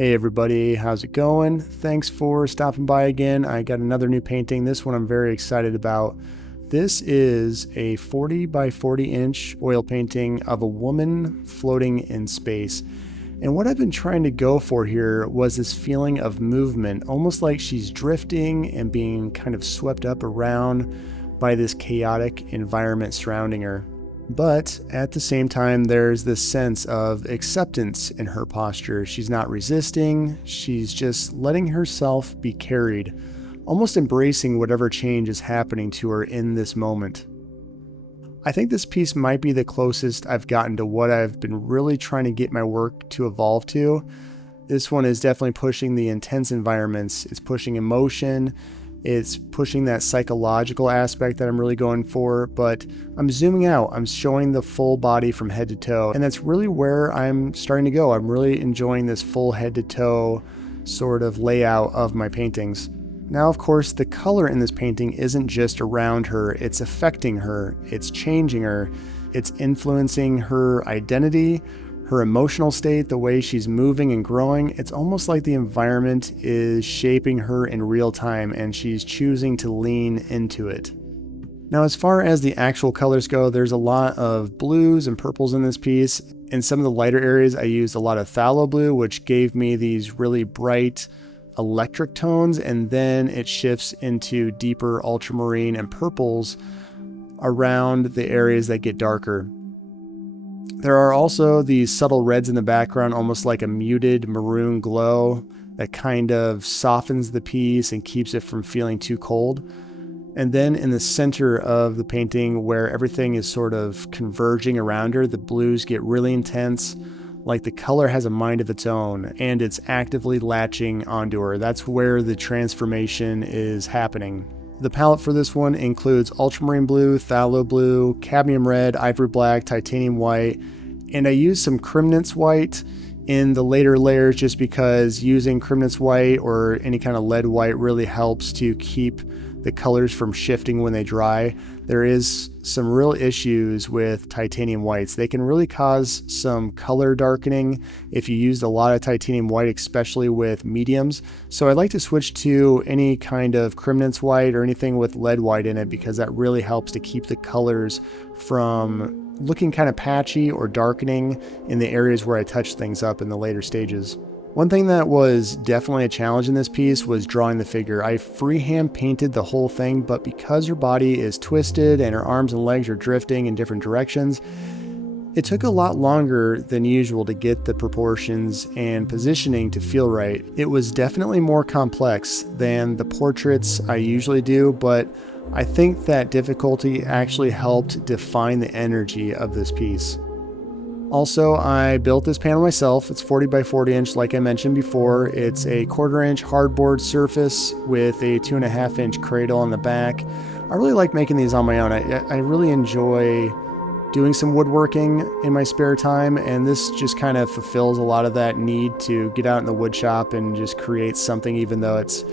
Hey everybody, how's it going? Thanks for stopping by again. I got another new painting. This one I'm very excited about. This is a 40 by 40 inch oil painting of a woman floating in space. And what I've been trying to go for here was this feeling of movement, almost like she's drifting and being kind of swept up around by this chaotic environment surrounding her. But at the same time, there's this sense of acceptance in her posture. She's not resisting, she's just letting herself be carried, almost embracing whatever change is happening to her in this moment. I think this piece might be the closest I've gotten to what I've been really trying to get my work to evolve to. This one is definitely pushing the intense environments, it's pushing emotion, it's pushing that psychological aspect that I'm really going for, but I'm zooming out. I'm showing the full body from head to toe, and that's really where I'm starting to go. I'm really enjoying this full head to toe sort of layout of my paintings. Now, of course, the color in this painting isn't just around her, it's affecting her, it's changing her, it's influencing her identity, her emotional state, the way she's moving and growing. It's almost like the environment is shaping her in real time and she's choosing to lean into it. Now, as far as the actual colors go, there's a lot of blues and purples in this piece. In some of the lighter areas, I used a lot of phthalo blue, which gave me these really bright electric tones, and then it shifts into deeper ultramarine and purples around the areas that get darker. There are also these subtle reds in the background, almost like a muted maroon glow that kind of softens the piece and keeps it from feeling too cold. And then in the center of the painting, where everything is sort of converging around her, the blues get really intense, like the color has a mind of its own and it's actively latching onto her. That's where the transformation is happening. The palette for this one includes ultramarine blue, phthalo blue, cadmium red, ivory black, titanium white, and I used some Crimnitz white in the later layers just because using Crimnitz white or any kind of lead white really helps to keep the colors from shifting when they dry. There is some real issues with titanium whites. They can really cause some color darkening if you used a lot of titanium white, especially with mediums. So I like to switch to any kind of Crimnitz white or anything with lead white in it because that really helps to keep the colors from looking kind of patchy or darkening in the areas where I touch things up in the later stages. One thing that was definitely a challenge in this piece was drawing the figure. I freehand painted the whole thing, but because her body is twisted and her arms and legs are drifting in different directions, it took a lot longer than usual to get the proportions and positioning to feel right. It was definitely more complex than the portraits I usually do, but I think that difficulty actually helped define the energy of this piece. Also, I built this panel myself. It's 40 by 40 inch, like I mentioned before. It's a 1/4 inch hardboard surface with a 2.5 inch cradle on the back. I really like making these on my own. I really enjoy doing some woodworking in my spare time, and this just kind of fulfills a lot of that need to get out in the wood shop and just create something, even though it's,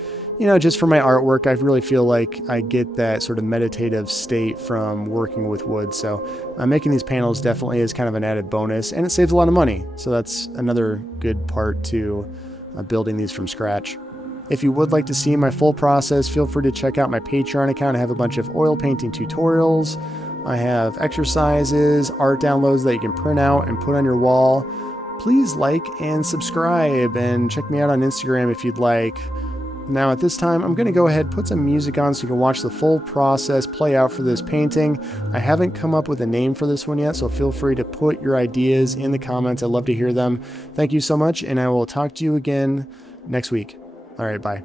just for my artwork. I really feel like I get that sort of meditative state from working with wood. So making these panels definitely is kind of an added bonus, and it saves a lot of money. So that's another good part to building these from scratch. If you would like to see my full process, feel free to check out my Patreon account. I have a bunch of oil painting tutorials. I have exercises, art downloads that you can print out and put on your wall. Please like and subscribe, and check me out on Instagram if you'd like. Now at this time, I'm going to go ahead, put some music on so you can watch the full process play out for this painting. I haven't come up with a name for this one yet, so feel free to put your ideas in the comments. I'd love to hear them. Thank you so much, and I will talk to you again next week. All right, bye.